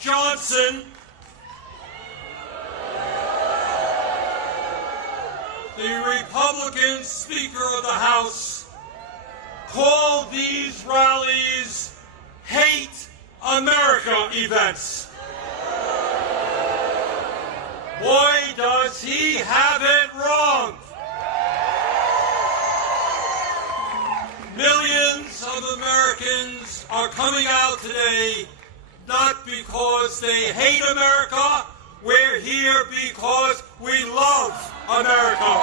Johnson, the Republican Speaker of the House, called these rallies Hate America events. Boy, does he have it wrong. Millions of Americans are coming out today not because they hate America. We're here because we love America.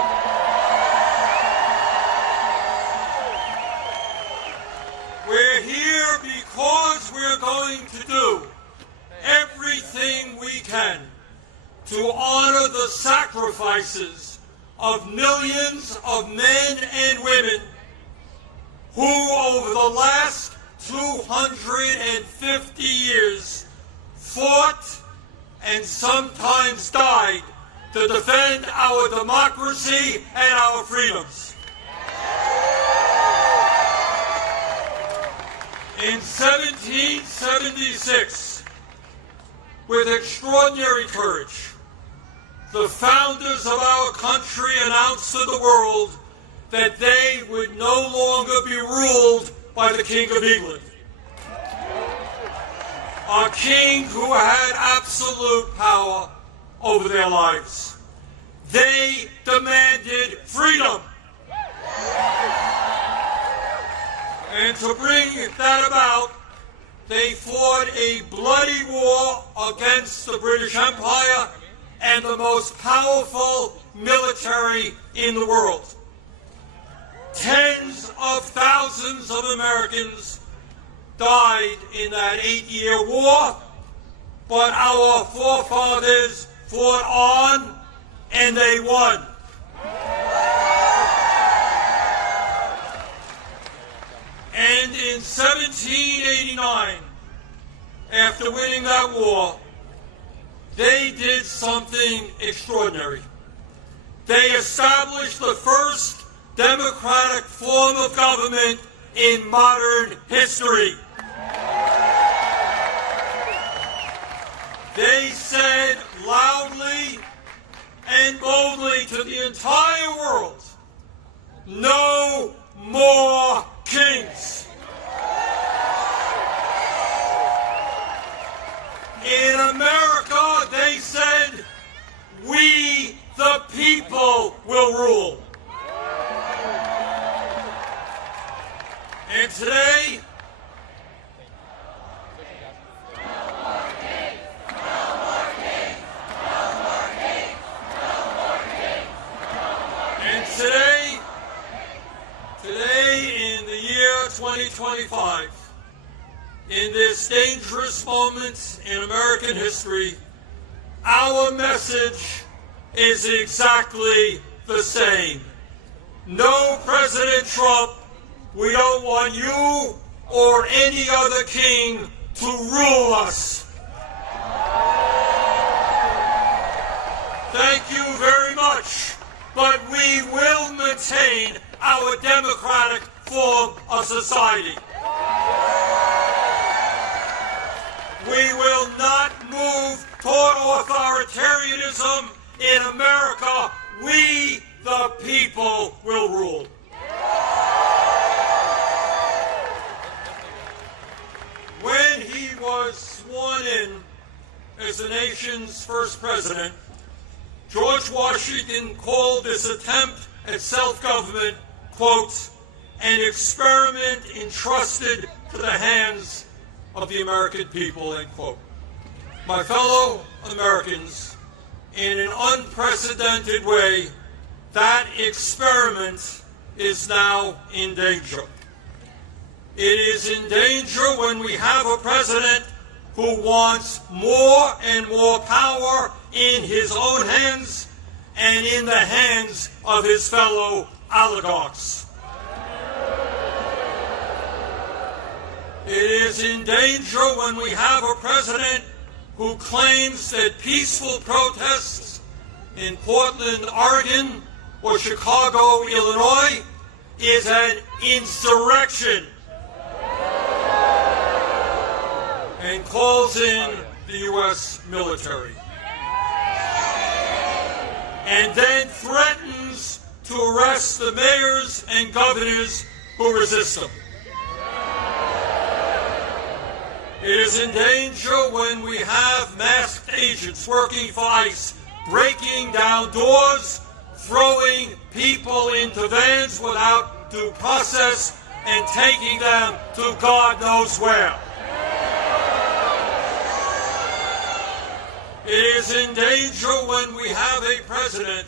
We're here because we're going to do everything we can to honor the sacrifices of millions of men and women who, over the last 250 years, fought and sometimes died to defend our democracy and our freedoms. In 1776, with extraordinary courage, the founders of our country announced to the world that they would no longer be ruled by the King of England, a king who had absolute power over their lives. They demanded freedom. And to bring that about, they fought a bloody war against the British Empire and the most powerful military in the world. Tens of thousands of Americans died in that 8-year war, but our forefathers fought on and they won. And in 1789, after winning that war, they did something extraordinary. They established the first democratic form of government in modern history. They said loudly and boldly to the entire world, no more kings. In America, they said, we the people will rule. And today, today in the year 2025, in this dangerous moment in American history, our message is exactly the same. No, President Trump, we don't want you or any other king to rule us. Thank you very much, but we will maintain our democratic form of society. We will not move toward authoritarianism in America. We, the people, will rule. When he was sworn in as the nation's first president, George Washington called this attempt at self-government, quote, an experiment entrusted to the hands of the American people, end quote. My fellow Americans, in an unprecedented way, that experiment is now in danger. It is in danger when we have a president who wants more and more power in his own hands and in the hands of his fellow oligarchs. It is in danger when we have a president who claims that peaceful protests in Portland, Oregon, or Chicago, Illinois, is an insurrection, and calls in the U.S. military, and then threatens to arrest the mayors and governors who resist him. It is in danger when we have masked agents working for ICE, breaking down doors, throwing people into vans without due process, and taking them to God knows where. It is in danger when we have a president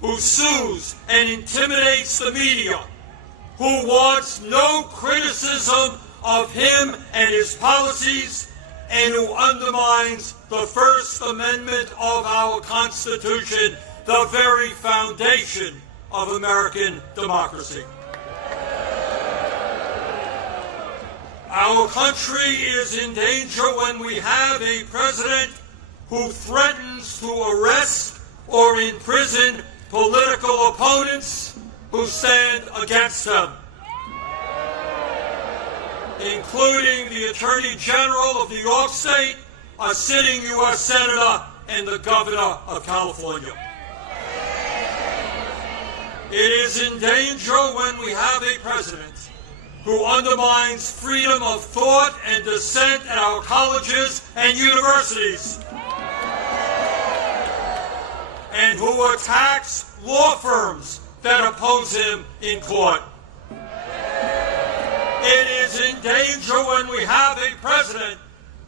who sues and intimidates the media, who wants no criticism of him and his policies, and who undermines the First Amendment of our Constitution, the very foundation of American democracy. Our country is in danger when we have a president who threatens to arrest or imprison political opponents who stand against them, including the Attorney General of New York State, a sitting U.S. Senator, and the Governor of California. It is in danger when we have a president who undermines freedom of thought and dissent at our colleges and universities, and who attacks law firms that oppose him in court. It is in danger when we have a president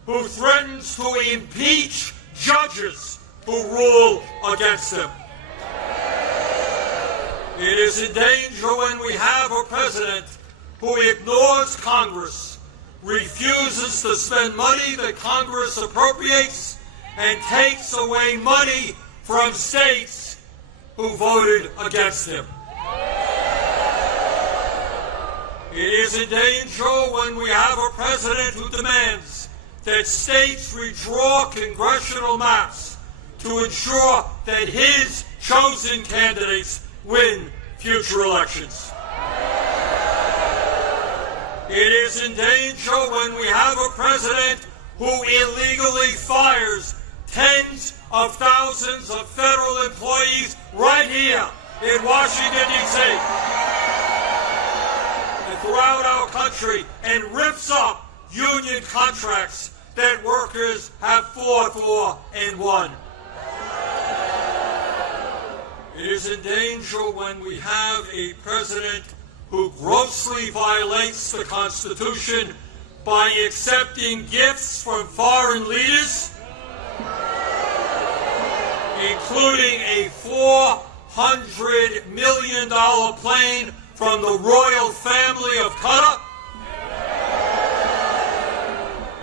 who threatens to impeach judges who rule against him. It is in danger when we have a president who ignores Congress, refuses to spend money that Congress appropriates, and takes away money from states who voted against him. It is in danger when we have a president who demands that states redraw congressional maps to ensure that his chosen candidates win future elections. It is in danger when we have a president who illegally fires tens of thousands of federal employees right here in Washington, D.C. and throughout our country, and rips up union contracts that workers have fought for and won. It is in danger when we have a president who grossly violates the Constitution by accepting gifts from foreign leaders, including a $400 million plane from the royal family of Qatar,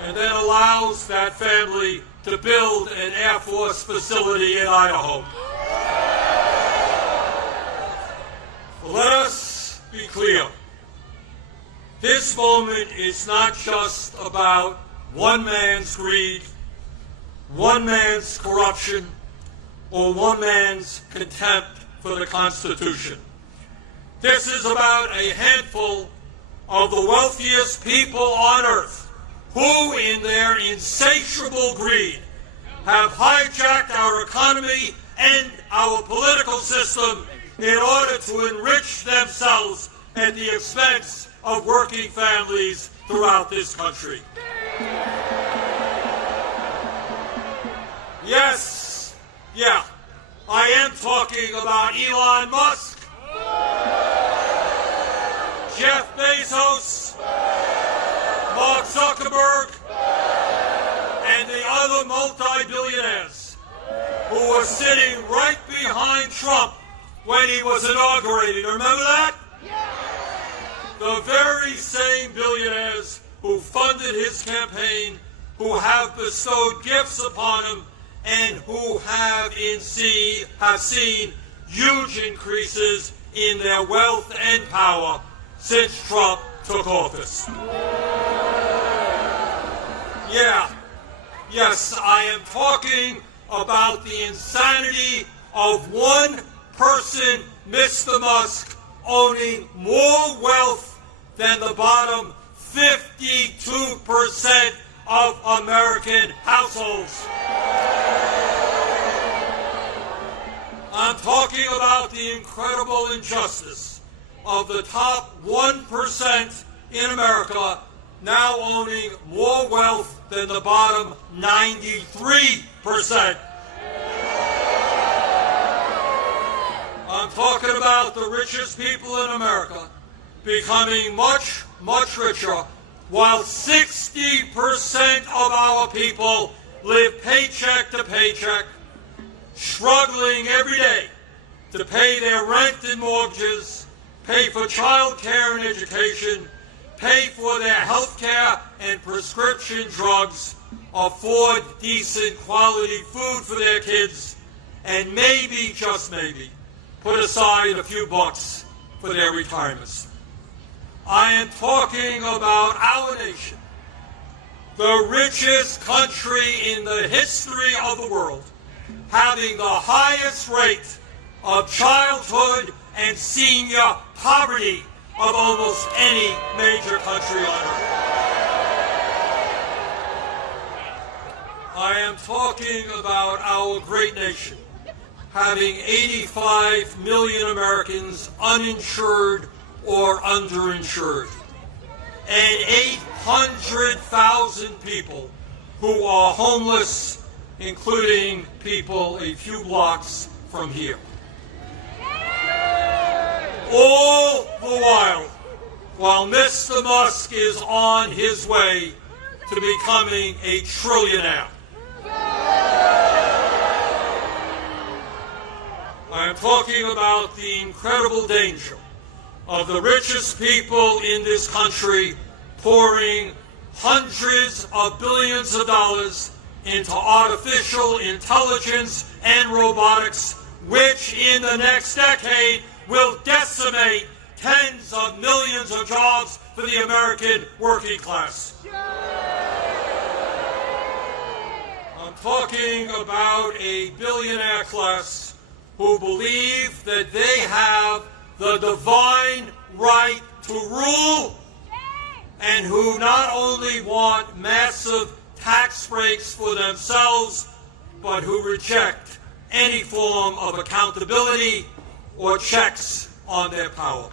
and then allows that family to build an Air Force facility in Idaho. Let us be clear. This moment is not just about one man's greed, one man's corruption, or one man's contempt for the Constitution. This is about a handful of the wealthiest people on earth who, in their insatiable greed, have hijacked our economy and our political system in order to enrich themselves at the expense of working families throughout this country. Yes, I am talking about Elon Musk, Jeff Bezos, Mark Zuckerberg, and the other multi-billionaires who were sitting right behind Trump when he was inaugurated. Remember that? The very same billionaires who funded his campaign, who have bestowed gifts upon him, and who have seen huge increases in their wealth and power since Trump took office. Yes, I am talking about the insanity of one person, Mr. Musk, owning more wealth than the bottom 52% of American households. I'm talking about the incredible injustice of the top 1% in America now owning more wealth than the bottom 93%. I'm talking about the richest people in America becoming much, much richer, while 60% of our people live paycheck to paycheck, struggling every day to pay their rent and mortgages, pay for child care and education, pay for their health care and prescription drugs, afford decent quality food for their kids, and maybe, just maybe, put aside a few bucks for their retirements. I am talking about our nation, the richest country in the history of the world, having the highest rate of childhood and senior poverty of almost any major country on earth. I am talking about our great nation having 85 million Americans uninsured or underinsured, and 800,000 people who are homeless, including people a few blocks from here. All the while Mr. Musk is on his way to becoming a trillionaire. I am talking about the incredible danger of the richest people in this country pouring hundreds of billions of dollars into artificial intelligence and robotics, which in the next decade will decimate tens of millions of jobs for the American working class. I'm talking about a billionaire class who believe that they have the divine right to rule, and who not only want massive tax breaks for themselves, but who reject any form of accountability or checks on their power.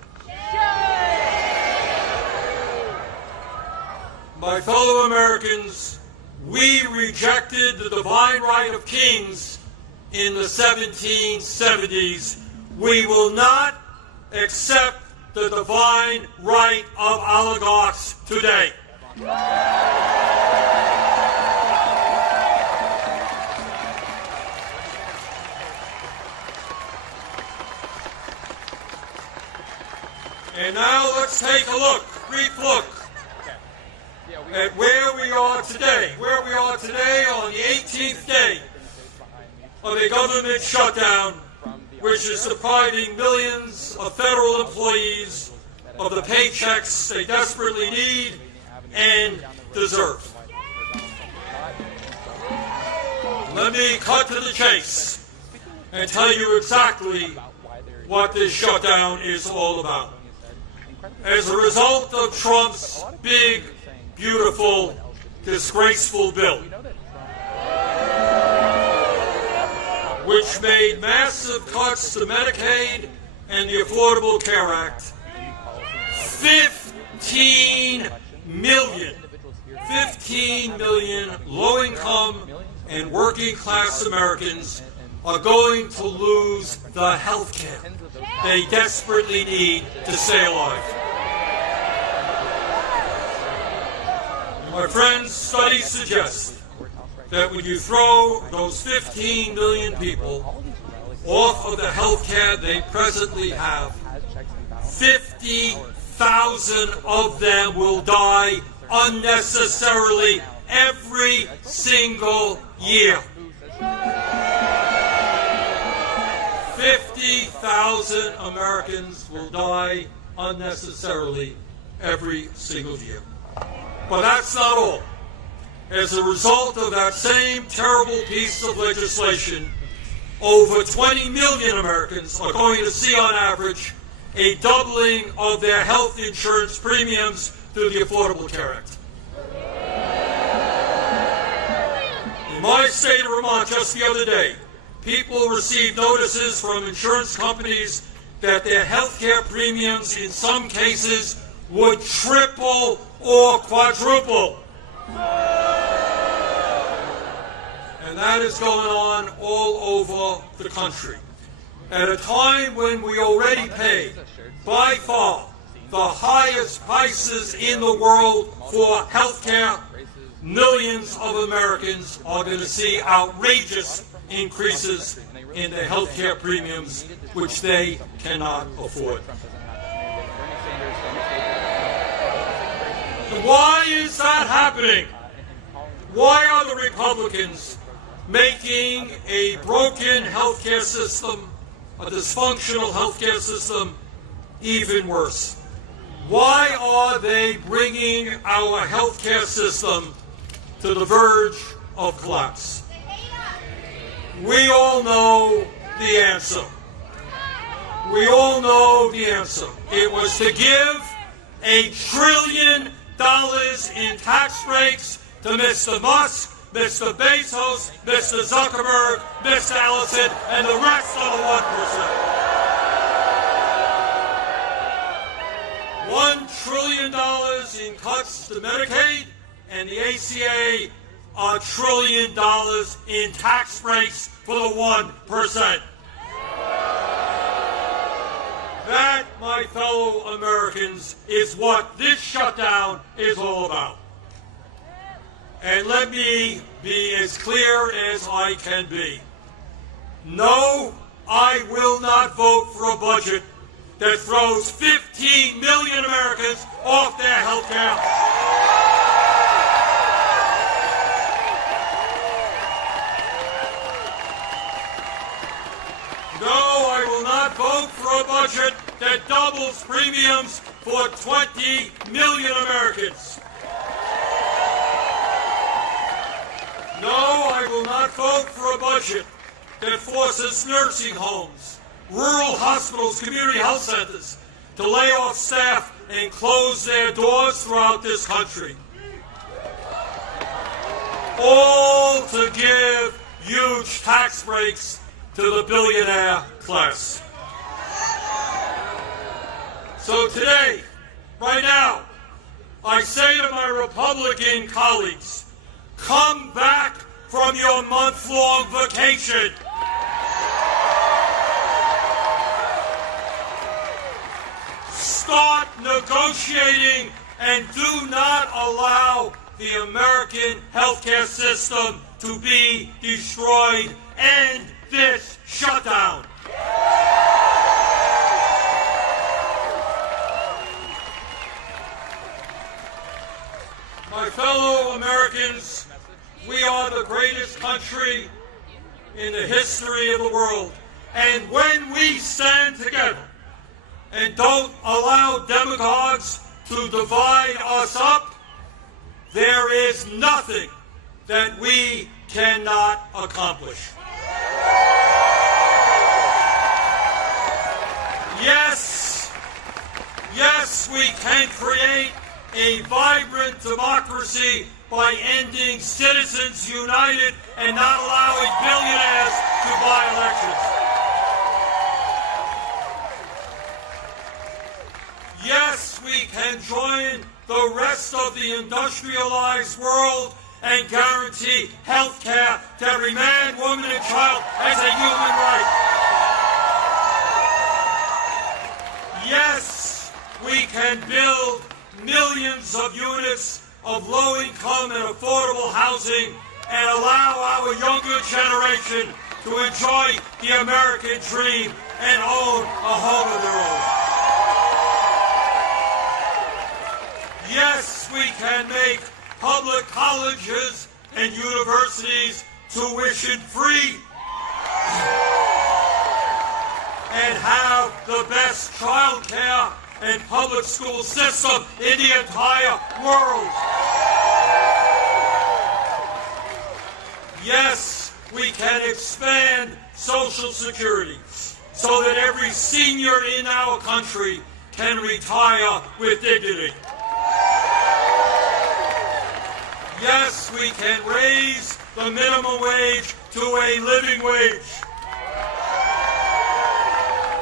My fellow Americans, we rejected the divine right of kings in the 1770s. We will not accept the divine right of oligarchs today. And now let's take a brief look at where we are today. Where we are today on the 18th day of a government shutdown, which is depriving millions of federal employees of the paychecks they desperately need and deserve. Let me cut to the chase and tell you exactly what this shutdown is all about. As a result of Trump's big, beautiful, disgraceful bill, which made massive cuts to Medicaid and the Affordable Care Act, 15 million low-income and working-class Americans are going to lose the health care they desperately need to stay alive. My friends, studies suggest that when you throw those 15 million people off of the health care they presently have, 50,000 of them will die unnecessarily every single year. 50,000 Americans will die unnecessarily every single year. But that's not all. As a result of that same terrible piece of legislation, over 20 million Americans are going to see on average a doubling of their health insurance premiums through the Affordable Care Act. state of Vermont just the other day, people received notices from insurance companies that their health care premiums in some cases would triple or quadruple. And that is going on all over the country. At a time when we already pay, by far, the highest prices in the world for health care, millions of Americans are going to see outrageous increases in their health care premiums, which they cannot afford. Why is that happening? Why are the Republicans making a broken healthcare system, a dysfunctional healthcare system, even worse? Why are they bringing our healthcare system to the verge of collapse? We all know the answer. We all know the answer. It was to give $1 trillion in tax breaks to Mr. Musk, Mr. Bezos, Mr. Zuckerberg, Mr. Ellison, and the rest of the 1%. $1 trillion in cuts to Medicaid and the ACA, $1 trillion in tax breaks for the 1%. That, my fellow Americans, is what this shutdown is all about. And let me be as clear as I can be. No, I will not vote for a budget that throws 15 million Americans off their health care. No, I will not vote for a budget that doubles premiums for 20 million Americans. No, I will not vote for a budget that forces nursing homes, rural hospitals, community health centers to lay off staff and close their doors throughout this country. All to give huge tax breaks to the billionaire class. So today, right now, I say to my Republican colleagues, come back from your month-long vacation. Start negotiating and do not allow the American healthcare system to be destroyed. End this shutdown. My fellow Americans, we are the greatest country in the history of the world. And when we stand together and don't allow demagogues to divide us up, there is nothing that we cannot accomplish. Yes, we can create a vibrant democracy by ending Citizens United and not allowing billionaires to buy elections. Yes, we can join the rest of the industrialized world and guarantee health care to every man, woman, and child as a human right. Yes, we can build millions of units of low-income and affordable housing and allow our younger generation to enjoy the American dream and own a home of their own. Yes, we can make public colleges and universities tuition-free and have the best child care and public school system in the entire world. Yes, we can expand Social Security so that every senior in our country can retire with dignity. Yes, we can raise the minimum wage to a living wage,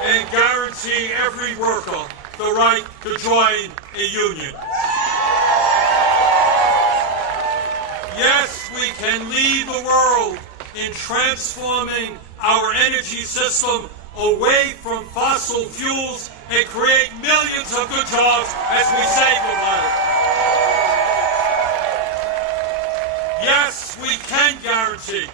and guarantee every worker the right to join a union. Yes, we can lead the world in transforming our energy system away from fossil fuels and create millions of good jobs as we save the planet. Yes, we can guarantee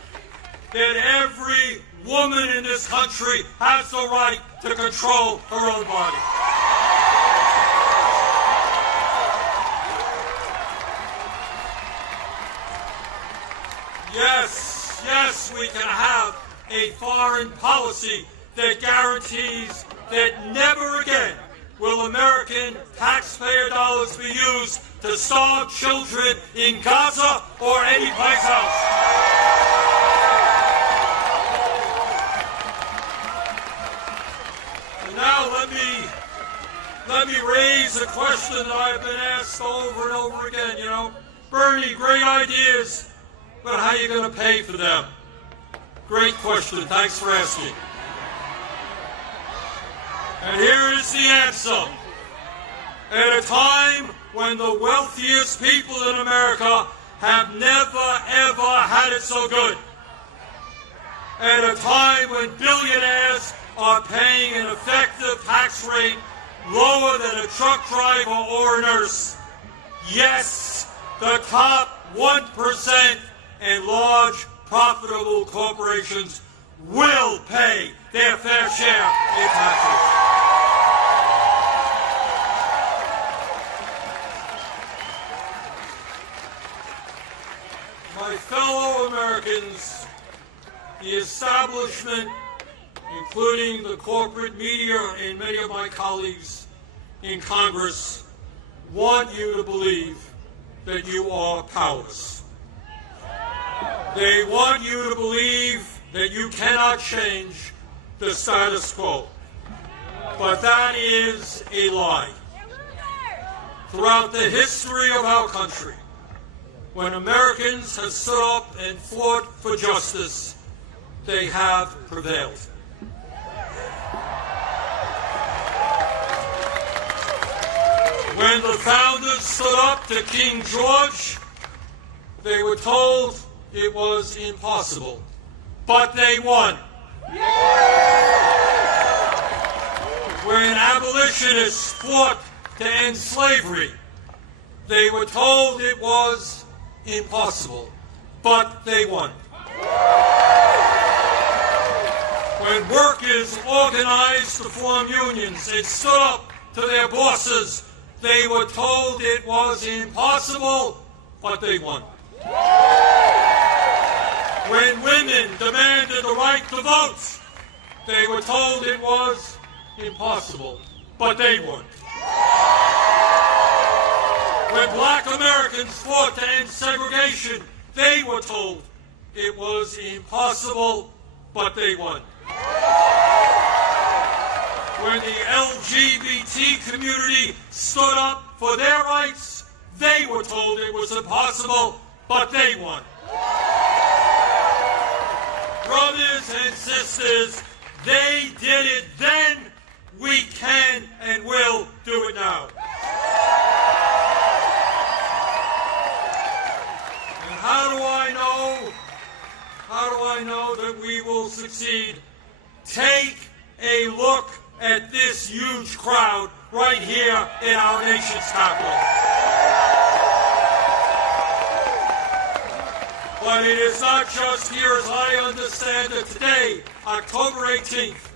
that every woman in this country has the right to control her own body. Yes, we can have a foreign policy that guarantees that never again will American taxpayer dollars be used to starve children in Gaza or anyplace else. And now let me raise a question that I've been asked over and over again. Bernie, great ideas, but how are you going to pay for them? Great question. Thanks for asking. And here is the answer. At a time when the wealthiest people in America have never, ever had it so good, at a time when billionaires are paying an effective tax rate lower than a truck driver or a nurse, yes, the top 1% and large profitable corporations will pay their fair share in taxes. My fellow Americans, the establishment, including the corporate media and many of my colleagues in Congress, want you to believe that you are powerless. They want you to believe that you cannot change the status quo. But that is a lie. Throughout the history of our country, when Americans have stood up and fought for justice, they have prevailed. When the founders stood up to King George, they were told it was impossible, but they won. When abolitionists fought to end slavery, they were told it was impossible, but they won. When workers organized to form unions and stood up to their bosses, they were told it was impossible, but they won. When women demanded the right to vote, they were told it was impossible, but they won. When black Americans fought to end segregation, they were told it was impossible, but they won. When the LGBT community stood up for their rights, they were told it was impossible, but they won. Brothers and sisters, they did it then, we can and will do it now. And how do I know that we will succeed? Take a look at this huge crowd right here in our nation's capital. But it is not just here, as I understand it today, October 18th,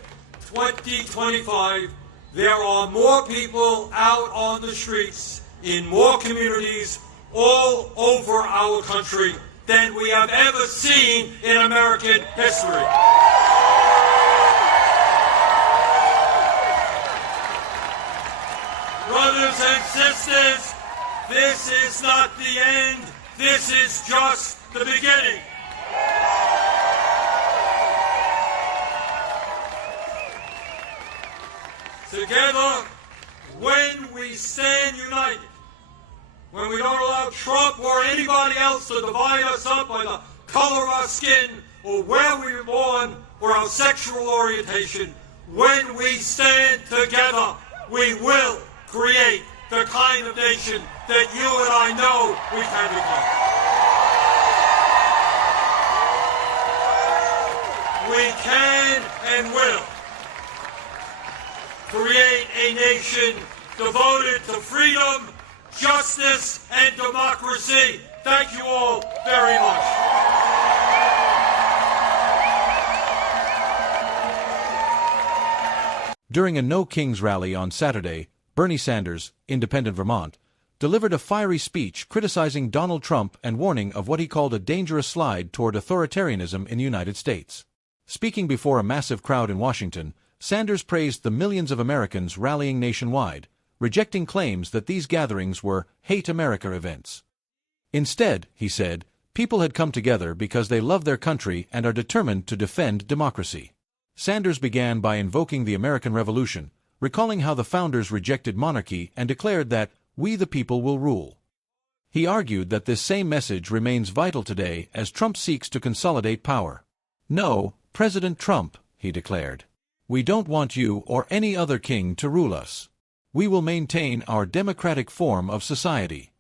2025, there are more people out on the streets in more communities all over our country than we have ever seen in American history. Brothers and sisters, this is not the end. This is just the beginning. Together, when we stand united, when we don't allow Trump or anybody else to divide us up by the color of our skin, or where we were born, or our sexual orientation. When we stand together, we will create the kind of nation that you and I know we can become. We can and will create a nation devoted to freedom, justice, and democracy. Thank you all very much. During a No Kings rally on Saturday, Bernie Sanders, Independent Vermont, delivered a fiery speech criticizing Donald Trump and warning of what he called a dangerous slide toward authoritarianism in the United States. Speaking before a massive crowd in Washington, Sanders praised the millions of Americans rallying nationwide, rejecting claims that these gatherings were Hate America events. Instead, he said, people had come together because they love their country and are determined to defend democracy. Sanders began by invoking the American Revolution, recalling how the founders rejected monarchy and declared that we the people will rule. He argued that this same message remains vital today as Trump seeks to consolidate power. No, President Trump, he declared. We don't want you or any other king to rule us. We will maintain our democratic form of society.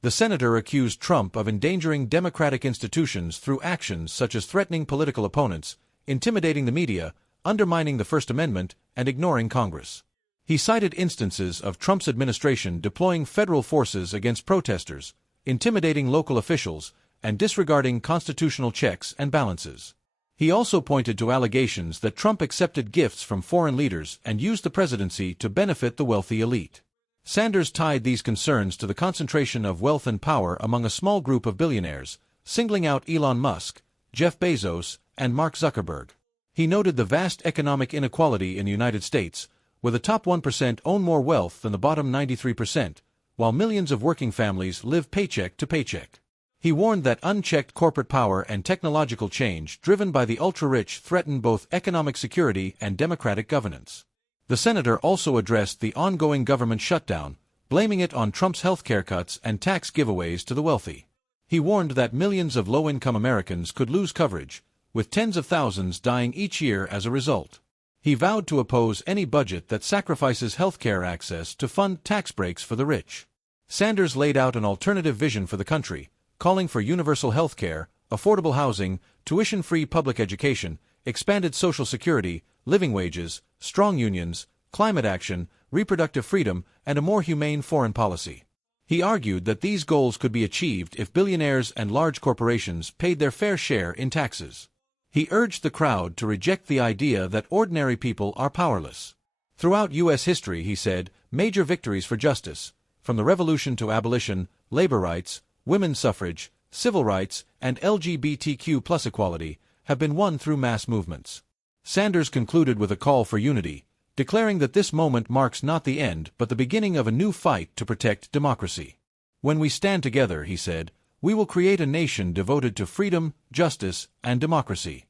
The senator accused Trump of endangering democratic institutions through actions such as threatening political opponents, intimidating the media, undermining the First Amendment, and ignoring Congress. He cited instances of Trump's administration deploying federal forces against protesters, intimidating local officials, and disregarding constitutional checks and balances. He also pointed to allegations that Trump accepted gifts from foreign leaders and used the presidency to benefit the wealthy elite. Sanders tied these concerns to the concentration of wealth and power among a small group of billionaires, singling out Elon Musk, Jeff Bezos, and Mark Zuckerberg. He noted the vast economic inequality in the United States, where the top 1% own more wealth than the bottom 93%, while millions of working families live paycheck to paycheck. He warned that unchecked corporate power and technological change driven by the ultra-rich threaten both economic security and democratic governance. The senator also addressed the ongoing government shutdown, blaming it on Trump's healthcare cuts and tax giveaways to the wealthy. He warned that millions of low-income Americans could lose coverage, with tens of thousands dying each year as a result. He vowed to oppose any budget that sacrifices healthcare access to fund tax breaks for the rich. Sanders laid out an alternative vision for the country, calling for universal health care, affordable housing, tuition-free public education, expanded social security, living wages, strong unions, climate action, reproductive freedom, and a more humane foreign policy. He argued that these goals could be achieved if billionaires and large corporations paid their fair share in taxes. He urged the crowd to reject the idea that ordinary people are powerless. Throughout U.S. history, he said, major victories for justice, from the Revolution to abolition, labor rights, women's suffrage, civil rights, and LGBTQ+ equality, have been won through mass movements. Sanders concluded with a call for unity, declaring that this moment marks not the end but the beginning of a new fight to protect democracy. When we stand together, he said, we will create a nation devoted to freedom, justice, and democracy.